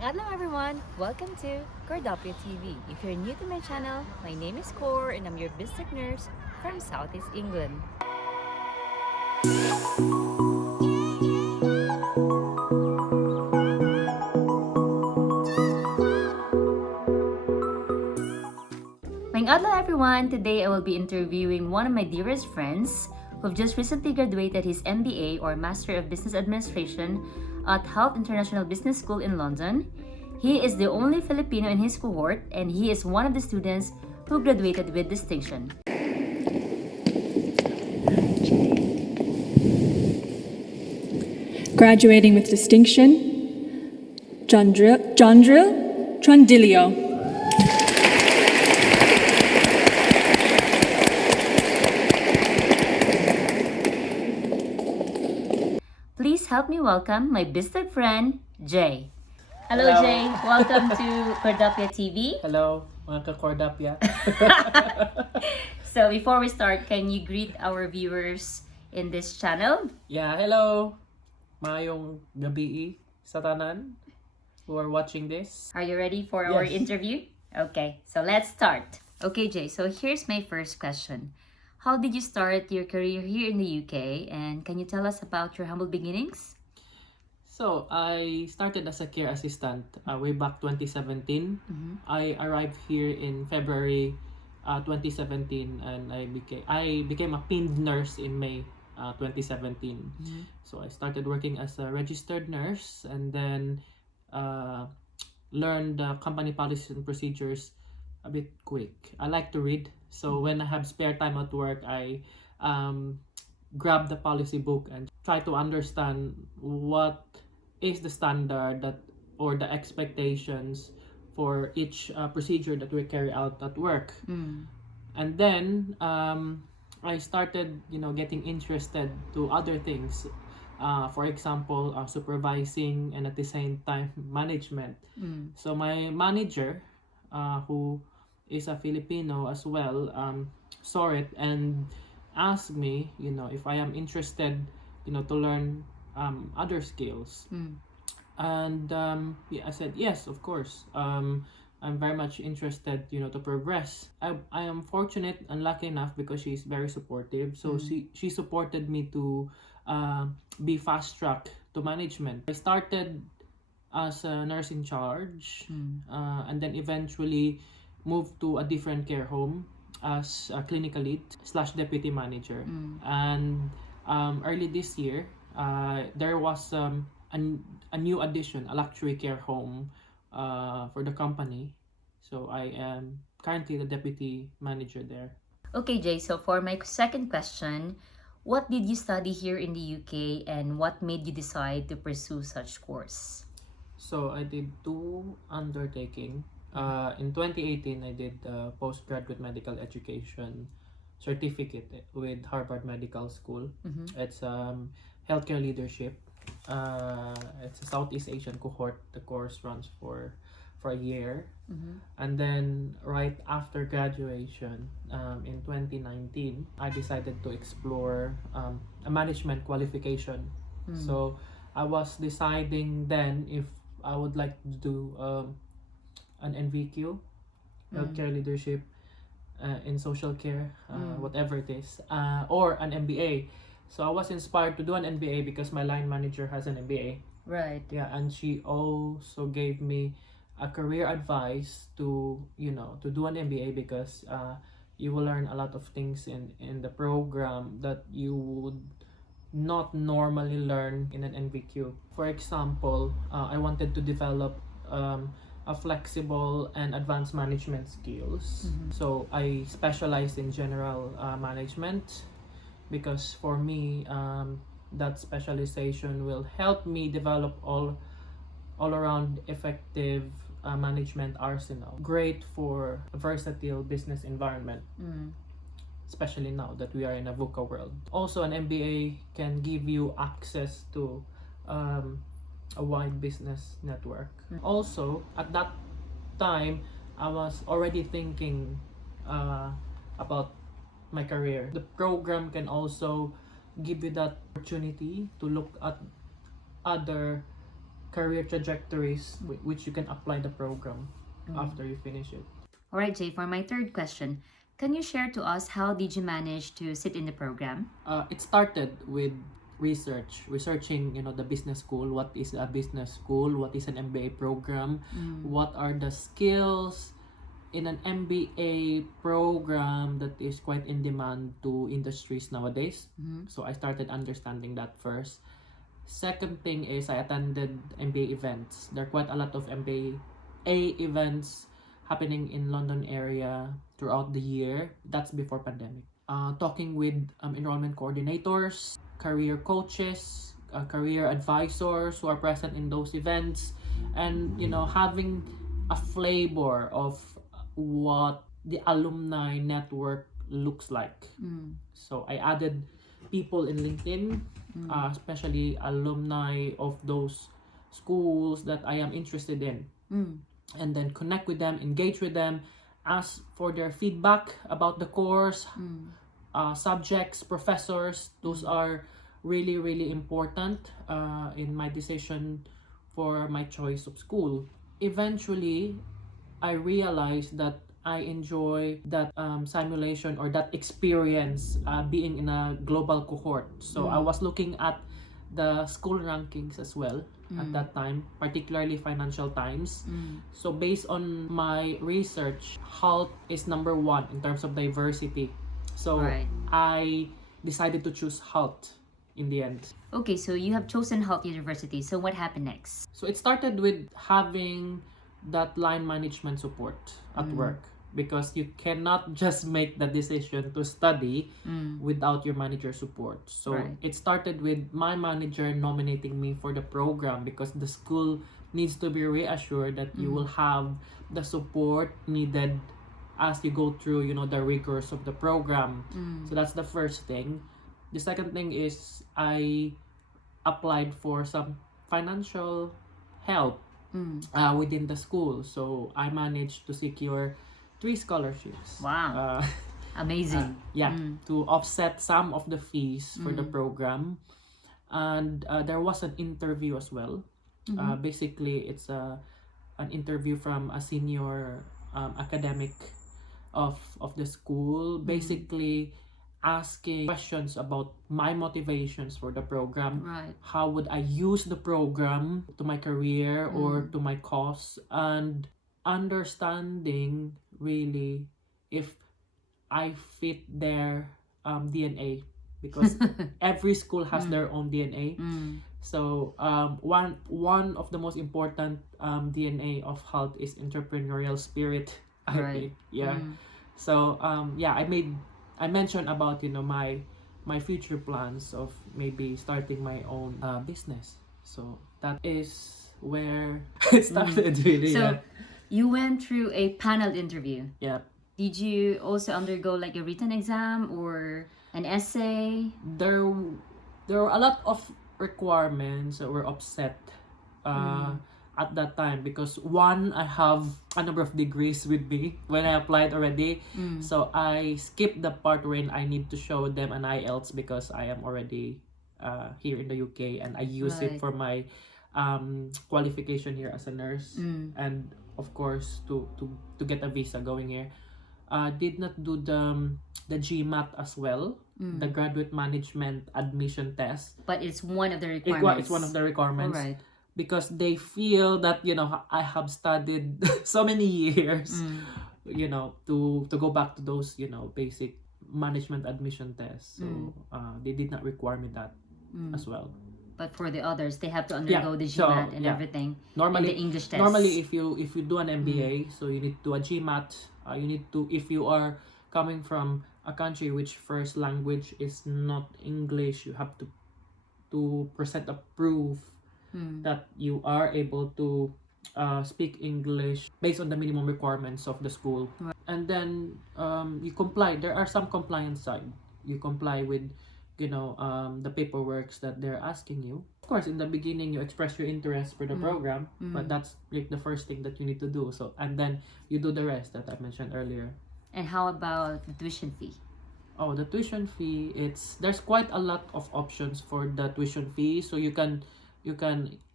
Hello everyone! Welcome to CORRdapya TV. If you're new to my channel, my name is Cor and I'm your business nurse from Southeast England. Hello everyone! Today I will be interviewing one of my dearest friends who've just recently graduated his MBA or Master of Business Administration at Health International Business School in London. He is the only Filipino in his cohort and he is one of the students who graduated with distinction. Graduating with distinction, Jandril Trandilio. Please help me welcome my business friend, Jay. Hello, Hello. Jay. Welcome to CORRdapya TV. Hello, mga ka-CORRdapya. So before we start, can you greet our viewers in this channel? Yeah, hello. Mayong gabi sa tanan who are watching this. Are you ready for our Yes. interview? Okay, so let's start. Okay, Jay, so here's my first question. How did you start your career here in the UK? And can you tell us about your humble beginnings? So, I started as a care assistant way back 2017. I arrived here in February 2017 and I became a pinned nurse in May 2017. So, I started working as a registered nurse and then learned company policies and procedures a bit quick. I like to read, so when I have spare time at work, I grab the policy book and try to understand what is the standard that or the expectations for each procedure that we carry out at work. And then I started, getting interested to other things. For example, supervising and at the same time management. So my manager, who is a Filipino as well, saw it and asked me, if I am interested, to learn other skills. And I said yes, of course. I'm very much interested, to progress. I am fortunate and lucky enough because she's very supportive. So she supported me to be fast track to management. I started as a nurse in charge, and then eventually moved to a different care home as a clinical lead / deputy manager. And early this year, there was a new addition, a luxury care home for the company. So I am currently the deputy manager there. Okay, Jay, so for my second question, what did you study here in the UK and what made you decide to pursue such course? So I did two undertaking. In 2018, I did postgraduate medical education certificate with Harvard Medical School. It's healthcare leadership. It's a Southeast Asian cohort. The course runs for a year. And then right after graduation, in 2019, I decided to explore a management qualification. So I was deciding then if I would like to do an NVQ, healthcare leadership in social care, whatever it is, or an MBA. So I was inspired to do an MBA because my line manager has an MBA. Right. Yeah, and she also gave me a career advice to do an MBA because you will learn a lot of things in the program that you would not normally learn in an NVQ. For example, I wanted to develop a flexible and advanced management skills. So I specialized in general management because for me, that specialization will help me develop all around effective management arsenal. Great for a versatile business environment, especially now that we are in a VUCA world. Also, an MBA can give you access to a wide business network. Also, at that time, I was already thinking about my career. The program can also give you that opportunity to look at other career trajectories which you can apply the program after you finish it. All right, Jay, for my third question, can you share to us how did you manage to sit in the program? It started with researching, the business school. What is a business school? What is an MBA program? What are the skills in an MBA program that is quite in demand to industries nowadays? So I started understanding that first. Second thing is I attended MBA events. There are quite a lot of MBA events happening in London area throughout the year. That's before pandemic. Talking with enrollment coordinators, career coaches, career advisors who are present in those events, and having a flavor of what the alumni network looks like. So I added people in LinkedIn, especially alumni of those schools that I am interested in, and then connect with them, engage with them, ask for their feedback about the course, subjects, professors. Those are really, really important in my decision for my choice of school. Eventually, I realized that I enjoy that simulation or that experience being in a global cohort. So I was looking at the school rankings as well at that time, particularly Financial Times. So based on my research, HALT is number 1 in terms of diversity. So I decided to choose HALT in the end. Okay, so you have chosen Health University. So what happened next? So it started with having that line management support at work, because you cannot just make the decision to study without your manager support. So it started with my manager nominating me for the program, because the school needs to be reassured that you will have the support needed as you go through, the rigors of the program. So that's the first thing. The second thing is I applied for some financial help within the school. So I managed to secure 3 scholarships. Wow. Amazing. To offset some of the fees for the program. And there was an interview as well. Basically, it's an interview from a senior academic of the school, basically asking questions about my motivations for the program. How would I use the program to my career or to my cause, and understanding really if I fit their DNA, because every school has their own DNA. So one of the most important DNA of HALT is entrepreneurial spirit, I think. So I mentioned about my future plans of maybe starting my own business. So that is where it started really. So you went through a panel interview. Did you also undergo like a written exam or an essay? There were a lot of requirements that were upset at that time, because one, I have a number of degrees with me when I applied already. So I skipped the part when I need to show them an IELTS, because I am already here in the UK and I use it for my qualification here as a nurse, and of course to get a visa going here. Did not do the GMAT as well, the graduate management admission test. But it's one of the requirements. It's one of the requirements. Because they feel that I have studied so many years, to go back to those basic management admission tests. So they did not require me that as well. But for the others, they have to undergo the GMAT and everything. Normally, and the English test. Normally, if you do an MBA, so you need to do a GMAT. You need to, if you are coming from a country which first language is not English, you have to present a proof that you are able to speak English based on the minimum requirements of the school. And then you comply. There are some compliance side. You comply with the paperwork that they're asking you. Of course, in the beginning, you express your interest for the program, but that's like the first thing that you need to do. So, and then you do the rest that I mentioned earlier. And how about the tuition fee? Oh, the tuition fee, there's quite a lot of options for the tuition fee. So you can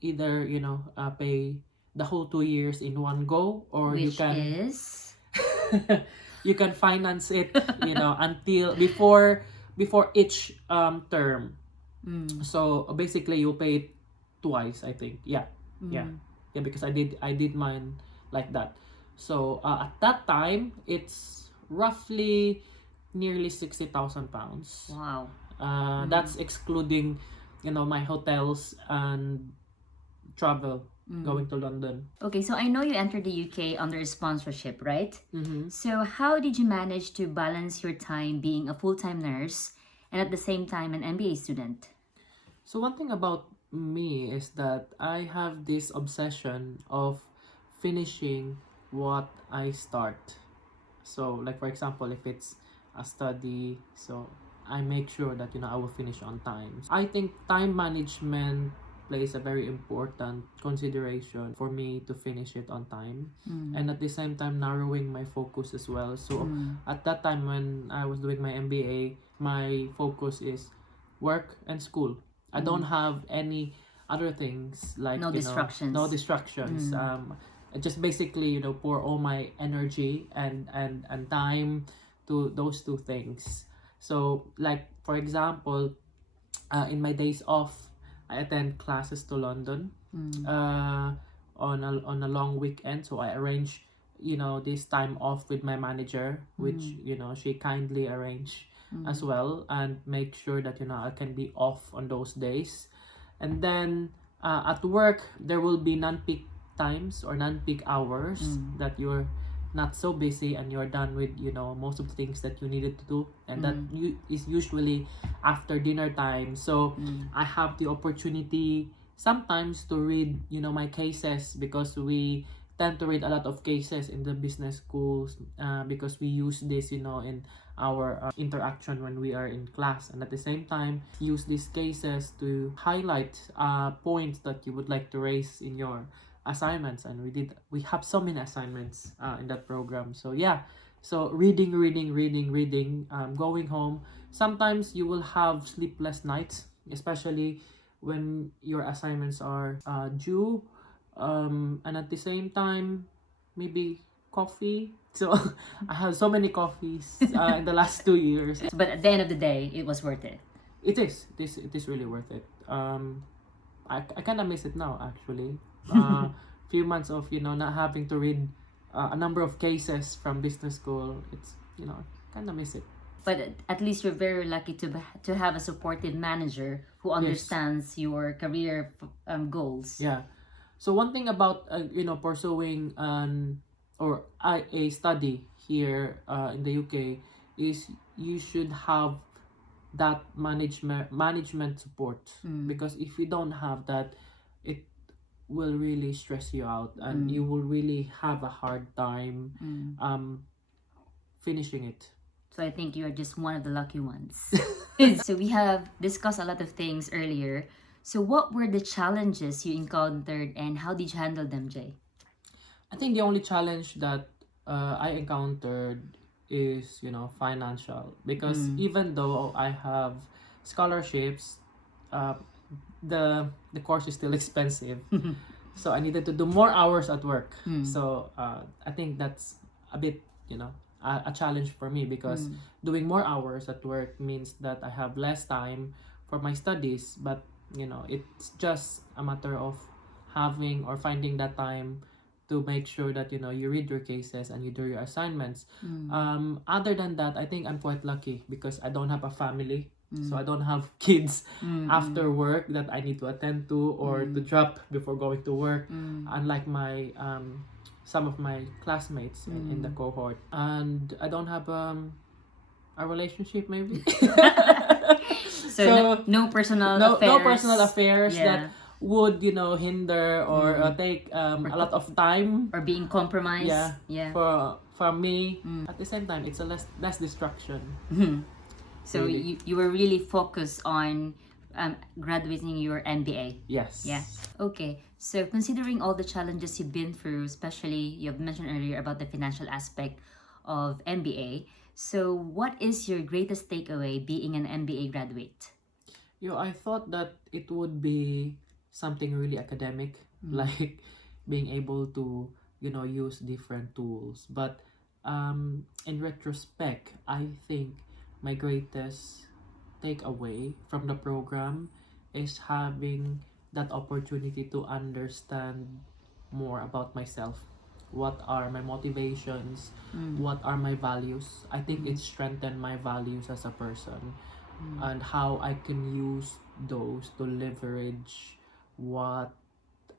either pay the whole 2 years in one go, or you Which can is you can finance it until before each term. So basically you pay it twice, I think. Yeah. Because I did mine like that. So at that time it's roughly nearly 60,000 pounds. wow. That's excluding my hotels and travel going to London. Okay, so I know you entered the UK under a sponsorship, right? Mm-hmm. So how did you manage to balance your time being a full-time nurse and at the same time an MBA student? So one thing about me is that I have this obsession of finishing what I start. So like for example, if it's a study, so I make sure that I will finish on time. I think time management plays a very important consideration for me to finish it on time, and at the same time narrowing my focus as well. So at that time when I was doing my MBA, my focus is work and school. I don't have any other things like No distractions. no distractions. I just basically pour all my energy and time to those two things. So like for example, in my days off, I attend classes to London on a long weekend. So I arrange this time off with my manager, which she kindly arranged as well, and make sure that I can be off on those days. And then at work there will be non-peak times or non-peak hours that you're not so busy and you're done with most of the things that you needed to do, and that is usually after dinner time. So I have the opportunity sometimes to read my cases, because we tend to read a lot of cases in the business schools, because we use this in our interaction when we are in class, and at the same time use these cases to highlight points that you would like to raise in your assignments. And we have so many assignments in that program. So yeah, so reading, going home. Sometimes you will have sleepless nights, especially when your assignments are due, and at the same time maybe coffee. So I have so many coffees in the last 2 years. But at the end of the day, it was worth it. It is really worth it. I kind of miss it now, actually. Few months of not having to read a number of cases from business school. It's kind of miss it. But at least you're very lucky to have a supportive manager who understands your career goals. Yeah. So one thing about pursuing a study here in the UK is you should have that management support, because if you don't have that, it will really stress you out, and you will really have a hard time finishing it. So I think you're just one of the lucky ones. So we have discussed a lot of things earlier. So what were the challenges you encountered and how did you handle them, Jay? I think the only challenge that I encountered is financial, because even though I have scholarships, the course is still expensive. So I needed to do more hours at work. So I think that's a bit a challenge for me, because doing more hours at work means that I have less time for my studies. But it's just a matter of having or finding that time to make sure that you read your cases and you do your assignments. Other than that, I think I'm quite lucky, because I don't have a family. So I don't have kids after work that I need to attend to or to drop before going to work, unlike my some of my classmates in the cohort. And I don't have a relationship, maybe. So no personal affairs. No personal affairs Yeah. that would hinder or take a lot of time Or being compromised. yeah. for me. At the same time, it's a less distraction. So Really. you were really focused on graduating your MBA. Yes. Yeah. Okay. So considering all the challenges you've been through, especially you've mentioned earlier about the financial aspect of MBA. So what is your greatest takeaway being an MBA graduate? I thought that it would be something really academic, like being able to, use different tools. But in retrospect, I think my greatest takeaway from the program is having that opportunity to understand more about myself. What are my motivations? What are my values? I think it strengthened my values as a person, and how I can use those to leverage what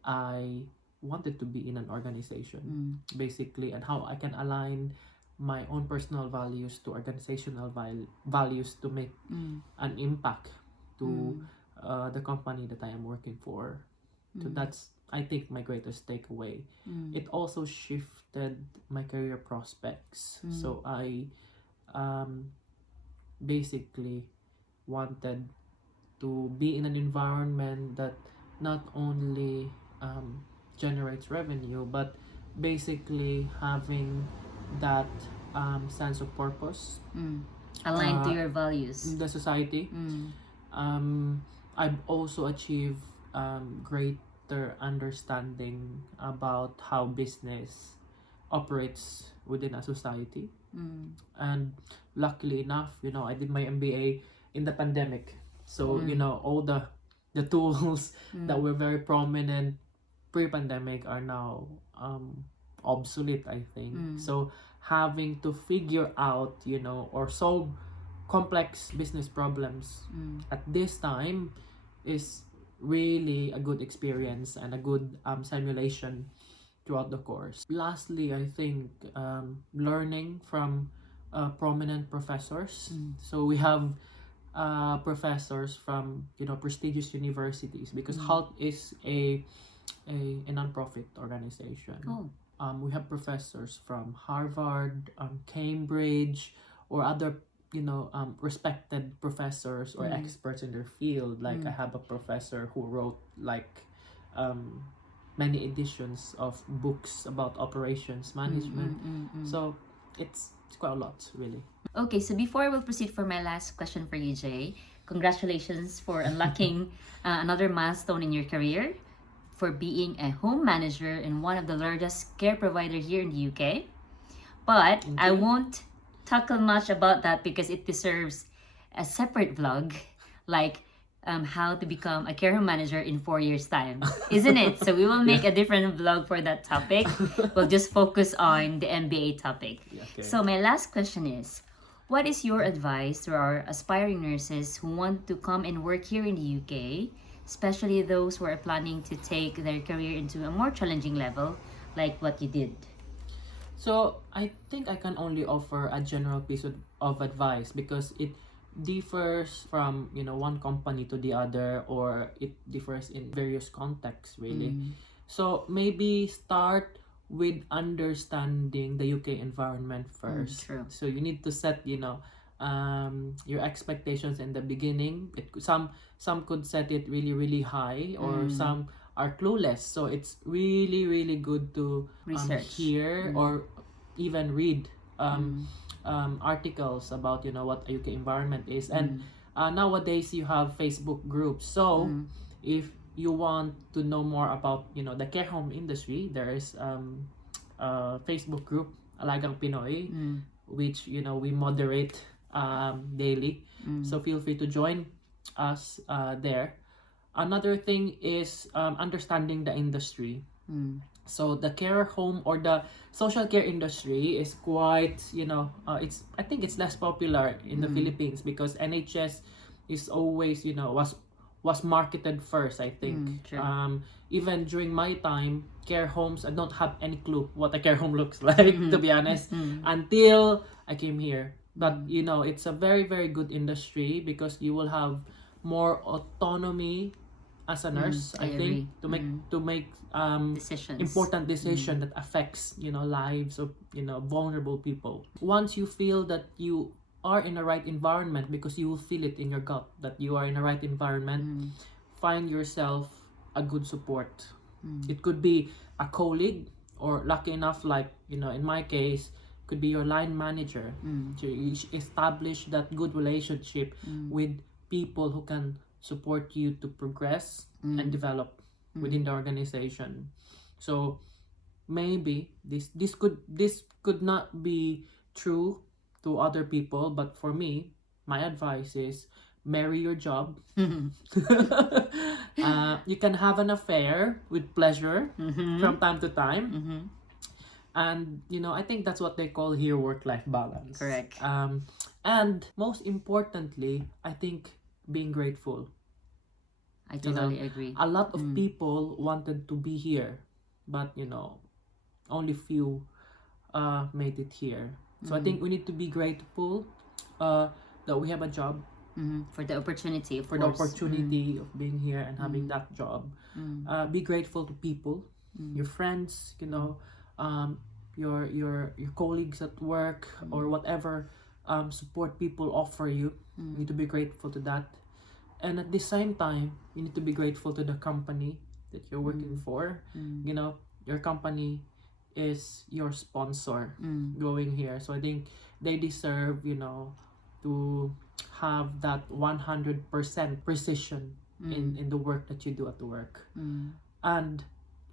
I wanted to be in an organization, basically, and how I can align my own personal values to organizational values to make an impact to the company that I am working for. So that's, I think, my greatest takeaway. It also shifted my career prospects. So I basically wanted to be in an environment that not only generates revenue, but basically having that sense of purpose Aligned to your values. in the society. I've also achieved greater understanding about how business operates within a society. And luckily enough, I did my MBA in the pandemic. So, all the tools that were very prominent pre-pandemic are now obsolete, I think. So having to figure out, or solve complex business problems at this time is really a good experience and a good simulation throughout the course. Lastly, I think learning from prominent professors. So we have professors from prestigious universities, because HALT is a non-profit organization. We have professors from Harvard, Cambridge, or other respected professors or experts in their field. Like I have a professor who wrote like many editions of books about operations management. So it's quite a lot, really. Okay, so before we'll proceed for my last question for you, Jay, congratulations for unlocking another milestone in your career, for being a home manager in one of the largest care provider here in the UK. But I won't tackle much about that because it deserves a separate vlog, like how to become a care home manager in 4 years' time, isn't it? So we will make a different vlog for that topic. We'll just focus on the MBA topic. Okay. So my last question is, what is your advice to our aspiring nurses who want to come and work here in the UK, especially those who are planning to take their career into a more challenging level, like what you did? So I think I can only offer a general piece of advice, because it differs from one company to the other, or it differs in various contexts, really. So maybe start with understanding the UK environment first. True. So you need to set your expectations in the beginning. Some could set it really high, or some are clueless. So it's really good to Research. hear or even read articles about what a UK environment is. And nowadays you have Facebook groups. So if you want to know more about the care home industry, there is a Facebook group, Alagang Pinoy, which we moderate daily. So feel free to join us there. Another thing is understanding the industry. So the care home or the social care industry is quite, I think it's less popular in the Philippines, because NHS is always, was marketed first, I think. True. Even during my time, care homes, I don't have any clue what a care home looks like, to be honest, until I came here. But, it's a very good industry, because you will have more autonomy as a nurse, I think, to make Decisions. important decision that affects lives of vulnerable people. Once you feel that you are in the right environment, because you will feel it in your gut that you are in the right environment, find yourself a good support. It could be a colleague, or lucky enough, like in my case, could be your line manager. So you establish that good relationship with people who can support you to progress and develop. within the organization. So maybe this could not be true to other people, but for me, my advice is marry your job. You can have an affair with pleasure from time to time. And I think that's what they call here work-life balance. Correct. And most importantly, I think being grateful. I totally agree. A lot of people wanted to be here, but only few made it here. So I think we need to be grateful that we have a job, For the opportunity, of for the course. opportunity of being here and having that job. Be grateful to people, your friends, your colleagues at work, or whatever support people offer you. You need to be grateful to that. And at the same time, you need to be grateful to the company that you're working for. Your company is your sponsor going here. So I think they deserve, to have that 100% precision in the work that you do at the work. And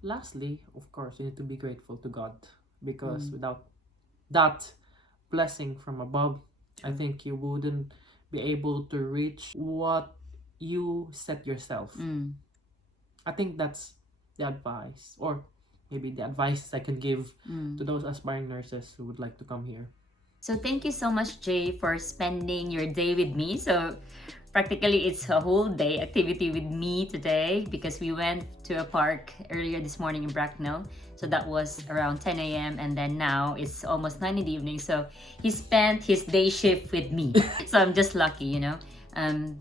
lastly, of course, you need to be grateful to God, because without that blessing from above, I think you wouldn't be able to reach what you set yourself. I think that's the advice, or maybe the advice I can give to those aspiring nurses who would like to come here. So thank you so much, Jay, for spending your day with me. So practically it's a whole day activity with me today, because we went to a park earlier this morning in Bracknell. So that was around 10 a.m. and then now it's almost 9 in the evening. So he spent his day shift with me. So I'm just lucky,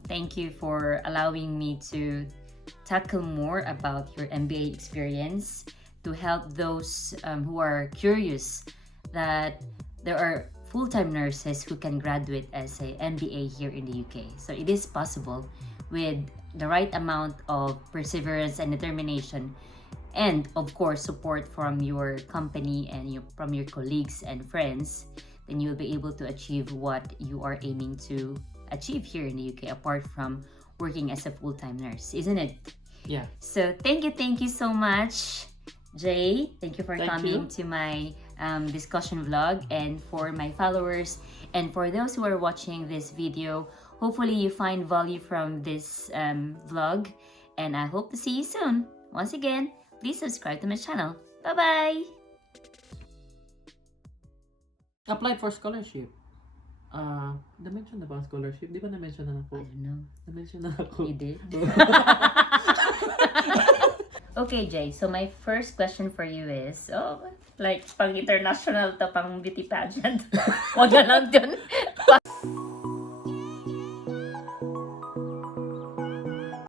Thank you for allowing me to tackle more about your MBA experience, to help those who are curious that there are full-time nurses who can graduate as a MBA here in the UK. So it is possible with the right amount of perseverance and determination, and of course support from your company and from your colleagues and friends. Then you'll be able to achieve what you are aiming to achieve here in the UK, apart from working as a full-time nurse, isn't it? Yeah. So thank you so much, Jay. Thank you for coming to my discussion vlog. And for my followers and for those who are watching this video, hopefully you find value from this vlog, and I hope to see you soon. Once again, please subscribe to my channel. Bye-bye! Applied for scholarship. Na-mention na ba ang scholarship? Di ba na-mention na ako? I don't know. Na-mention na ako. You did? Okay, Jay. So my first question for you is, like pang international to, pang beauty pageant. Wag na lang dun.